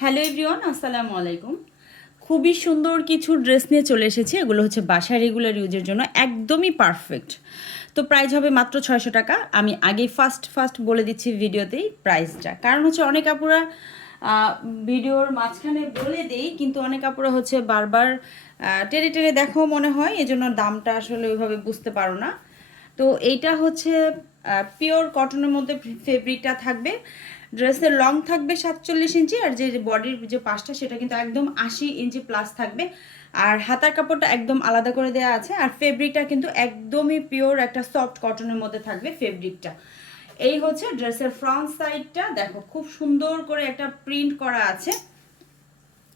Hello everyone, আসসালামু আলাইকুম। খুবই সুন্দর কিছু ড্রেস নিয়ে চলে এসেছি। এগুলো হচ্ছে বাসায় রেগুলার ইউজের জন্য একদমই পারফেক্ট। তো প্রাইস হবে মাত্র 600 টাকা। আমি আগেই ফার্স্ট বলে দিচ্ছি ভিডিওতেই প্রাইসটা, কারণ হচ্ছে অনেক আপুরা ভিডিওর মাঝখানে বলে দেই, কিন্তু অনেক আপুরা হচ্ছে বারবার টেনে টেনে দেখো মনে হয়, এজন্য দামটা আসলে ওইভাবে বুঝতে পারো না। তো এইটা হচ্ছে পিওর কটনের মধ্যে ফেব্রিকটা থাকবে। ড্রেসের লং থাকবে 47 ইঞ্চি, আর যে বডির যে পাশটা সেটা কিন্তু একদম 80 ইঞ্চি প্লাস থাকবে। আর হাতার কাপড়টা একদম আলাদা করে দেওয়া আছে। আর ফেব্রিকটা কিন্তু একদমই পিওর একটা সফট কটনের মধ্যে থাকবে ফেব্রিকটা। এই হচ্ছে ড্রেসের ফ্রন্ট সাইডটা, দেখো খুব সুন্দর করে একটা প্রিন্ট করা আছে।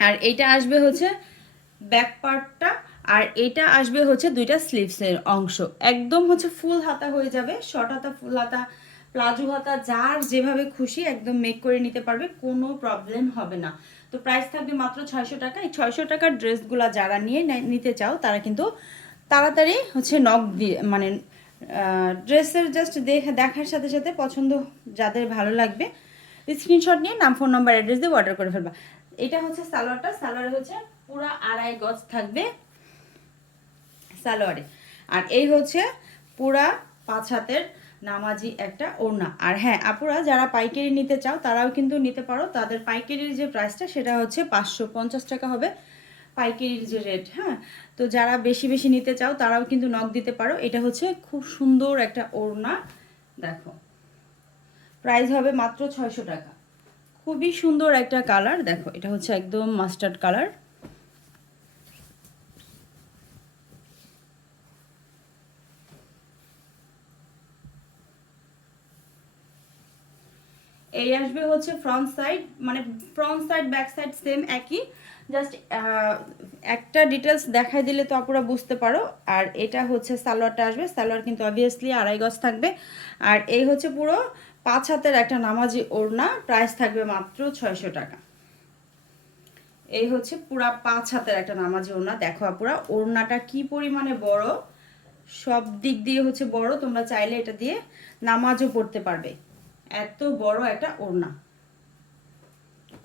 আর এইটা আসবে হচ্ছে ব্যাক পার্টটা, আর এটা আসবে হচ্ছে দুইটা স্লিভসের অংশ। একদম হচ্ছে ফুল হাতা হয়ে যাবে, শর্ট হাতা, ফুল হাতা, প্লাজো হাতা, যার যেভাবে খুশি একদম মেক করে নিতে পারবে, কোনো প্রবলেম হবে না। তো প্রাইস থাকবে মাত্র 600 টাকা। এই 600 টাকার ড্রেসগুলো যারা নিতে চাও তারা কিন্তু তাড়াতাড়ি হচ্ছে নক দিয়ে, মানে ড্রেসের জাস্ট দেখার সাথে সাথে পছন্দ যাদের ভালো লাগবে স্ক্রিনশট নিয়ে নাম, ফোন নাম্বার, অ্যাড্রেস দিয়ে অর্ডার করে ফেলবা। এটা হচ্ছে সালোয়ারটা। সালোয়ারে হচ্ছে পুরো 2.5 গজ থাকবে সালোয়ারে। আর এই হচ্ছে পুরা 5 হাতের নামাজি একটা ওড়না। আর হ্যাঁ আপুরা যারা পাইকারি নিতে চাও তারাও কিন্তু নিতে পারো। তাদের পাইকারির যে প্রাইসটা সেটা হচ্ছে 550 টাকা হবে পাইকারির যে রেট। হ্যাঁ, তো যারা বেশি বেশি নিতে চাও তারাও কিন্তু নক দিতে পারো। এটা হচ্ছে খুব সুন্দর একটা ওড়না, দেখো প্রাইস হবে মাত্র 600 টাকা। খুবই সুন্দর একটা কালার, দেখো এটা হচ্ছে একদম মাস্টার্ড কালার। এই আসবে হচ্ছে ফ্রন্ট সাইড, মানে front side back side same একই, জাস্ট একটা ডিটেলস দেখাই দিলে তো আপুরা বুঝতে পারো। আর এটা হচ্ছে সালোয়ারটা আসবে। সালোয়ার কিন্তু অবভিয়াসলি 2.5 গজ থাকবে। আর এই হচ্ছে পুরো 5 হাতের একটা নামাজি ওড়না। প্রাইস থাকবে মাত্র 600 টাকা। এই হচ্ছে পুরা 5 হাতের একটা নামাজি ওড়না। দেখো আপুরা ওড়নাটা কি পরিমাণে বড়, সব দিক দিয়ে হচ্ছে বড়। তোমরা চাইলে এটা দিয়ে নামাজও পড়তে পারবে, এত বড় একটা ওড়না।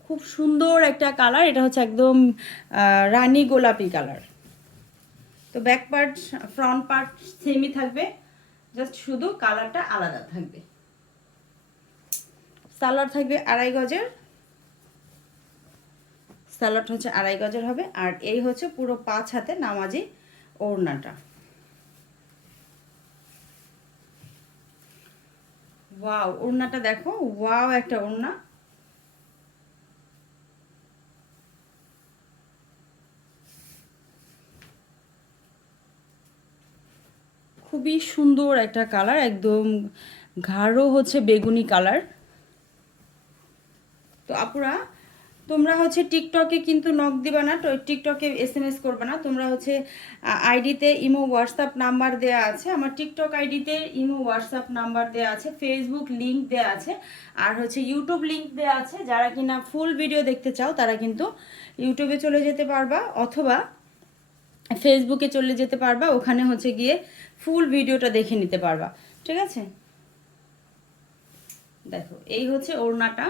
খুব সুন্দর একটা কালার, এটা হচ্ছে একদম রানী গোলাপি কালার। তো ব্যাক পার্ট ফ্রন্ট পার্ট সেমই থাকবে, জাস্ট শুধু কালারটা আলাদা থাকবে। সালোয়ার থাকবে 2.5 গজের, সালোয়ারটা হচ্ছে 2.5 গজের হবে। আর এই হচ্ছে পুরো 5 হাতে নামাজি ওড়নাটা। ওয়াও, ওড়নাটা দেখো, ওয়াও একটা ওড়না। খুবই সুন্দর একটা কালার, একদম গাঢ় হচ্ছে বেগুনি কালার। তো আপুরা তোমরা হচ্ছে টিকটকে কিন্তু নক দিবা না, তো টিকটকে এসএমএস করবে না। তোমরা হচ্ছে আইডিতে ইমো হোয়াটসঅ্যাপ নাম্বার দেওয়া আছে, আমার টিকটক আইডিতে ইমো হোয়াটসঅ্যাপ নাম্বার দেওয়া আছে, ফেসবুক লিংক দেওয়া আছে, আর হচ্ছে ইউটিউব লিংক দেওয়া আছে। যারা কিনা ফুল ভিডিও দেখতে চাও তারা কিন্তু ইউটিউবে চলে যেতে পারবা, অথবা ফেসবুকে চলে যেতে পারবা, ওখানে হচ্ছে গিয়ে ফুল ভিডিওটা দেখে নিতে পারবা। ঠিক আছে, দেখো এই হচ্ছে ওড়নাটা।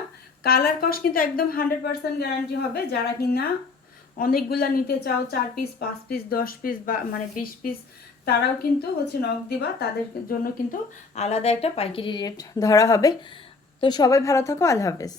কালার কস কিন্তু একদম 100% গ্যারান্টি হবে। যারা কিনা অনেকগুলা নিতে চাও, 4 পিস, 5 পিস, 10 পিস বা মানে 20 পিস, তারাও কিন্তু হচ্ছে নক দিবা। তাদের জন্য কিন্তু আলাদা একটা পাইকারি রেট ধরা হবে। তো সবাই ভালো থাকো, আল্লাহ হাফেজ।